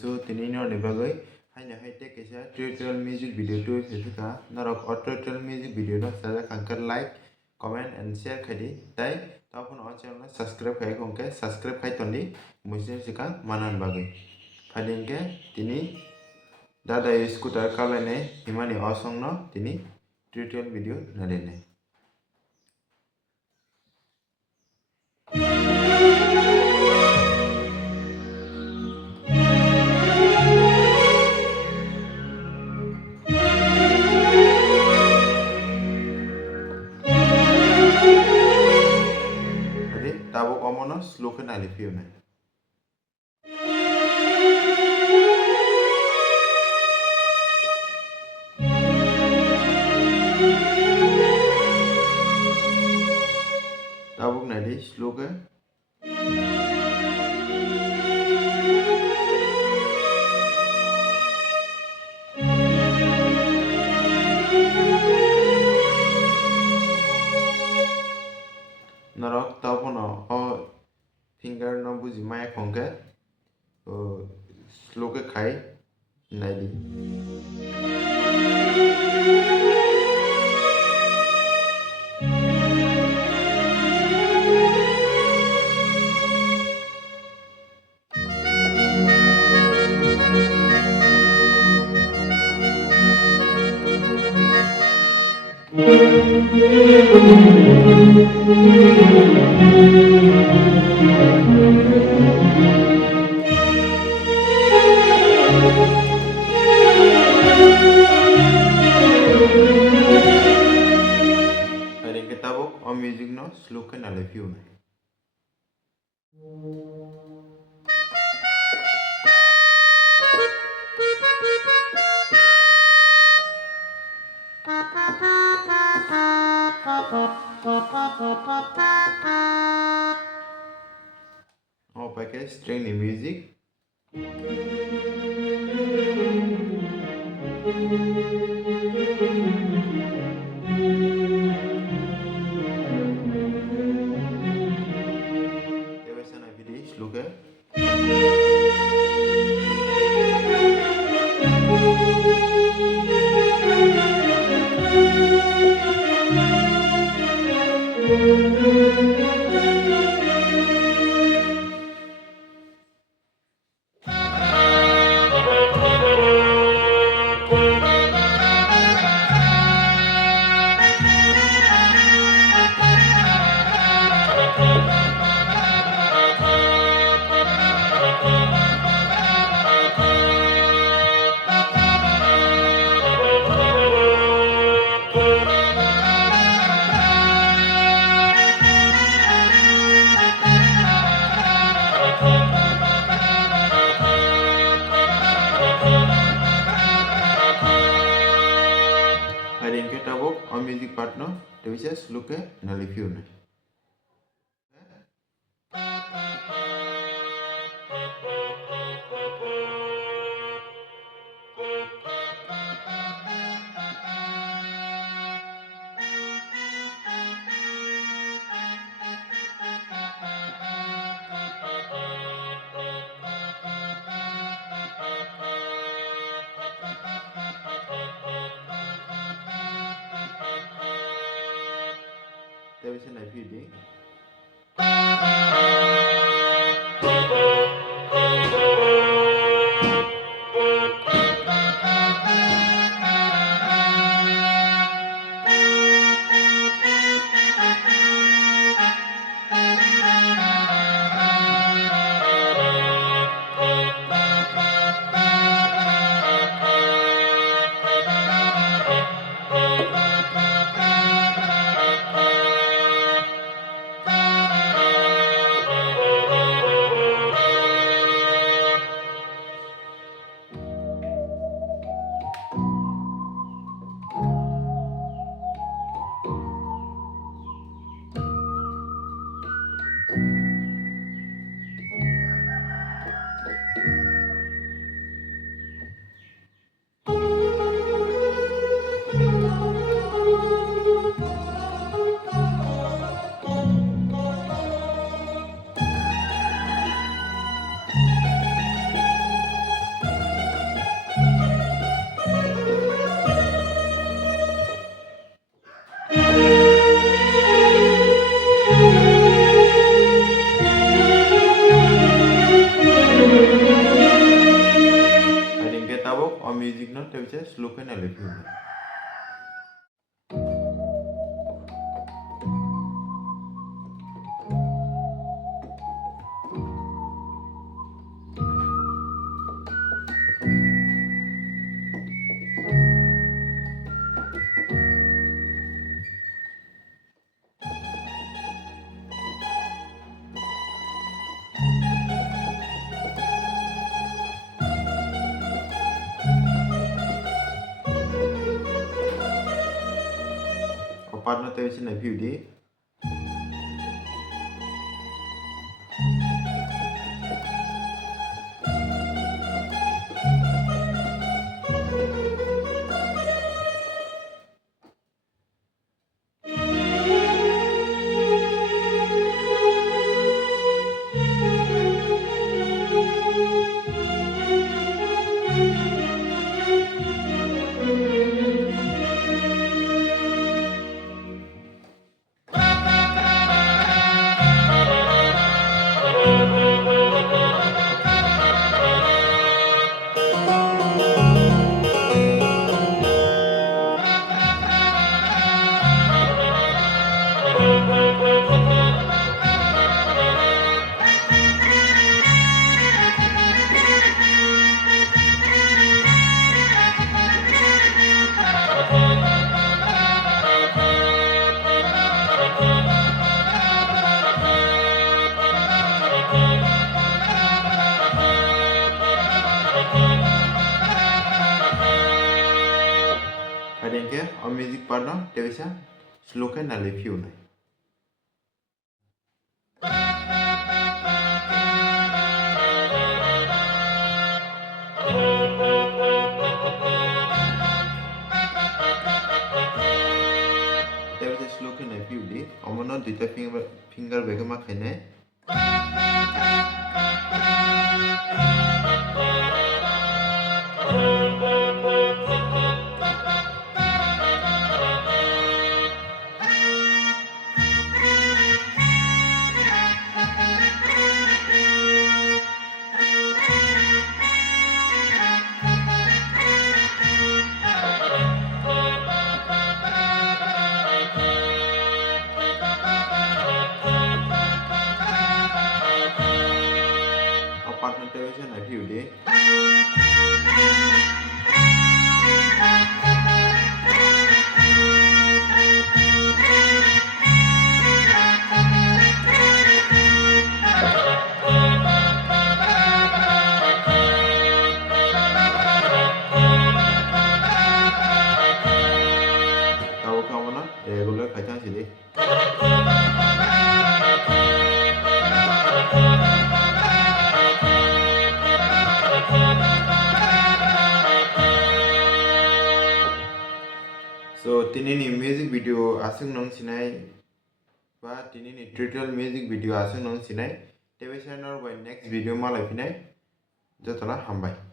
so tini norni bagai haina haite kaisa tutorial music video tu sesika norok o tutorial music video no sada kankar like comment and share khadi tai tapon o channel subscribe khai kongke subscribe khai tondi musin sika manan bagai phadingke tini dada scooter kalane himani osong no tini tutorial video nadene tabuk omono slow ke nali piune tabuk nadi slow ke norok tapono o finger no buji maya kongke slow ke khai nadi Haring tabuk o music no slow ke nali piune o pakai string ni music Tebasana video slow ke Haring ke tabuk o music part no tebisa slow ke nali piune Tebisa na tabok o music no tebisa slow ke na lefi unai. O part no tebisa na view di. Kadang ke o music part no tebisa slow ke na lefi unai. Tebisa slow ke na view di. Omono dita finger bega ma khaine. O part no tebisa na view di. Tabok ke omono regular khaitang sidi. So tinini music video asung nong sinai ba tinini tutorial music video asung nong sinai tebisa nor by next video malai pinai jotona hambai.